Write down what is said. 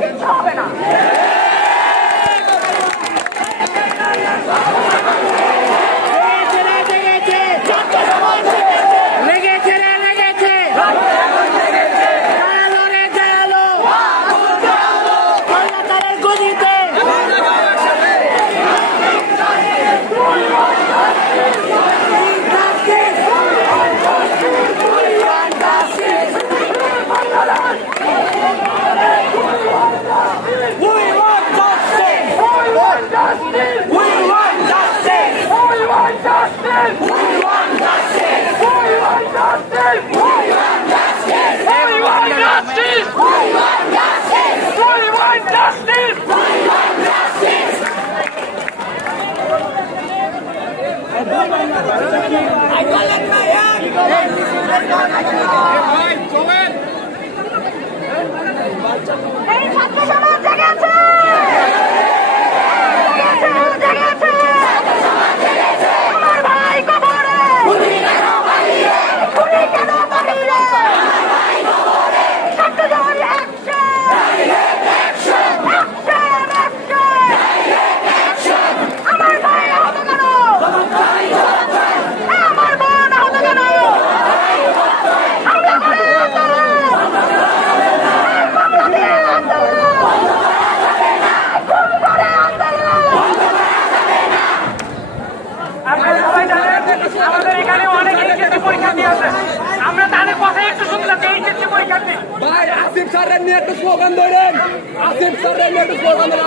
কিচ্ছু হবে না। আমাদের এখানে অনেক এইচএসসি পরীক্ষা দিয়েছে, আমরা তাদের কথা একটু শুনলাম যে এইচএসসি পরীক্ষার্থী। ভাই আসিফ স্যারের নিয়ে একটু স্লোগান ধরেন, আসিফ স্যারের নিয়ে একটু স্লোগান ধরেন।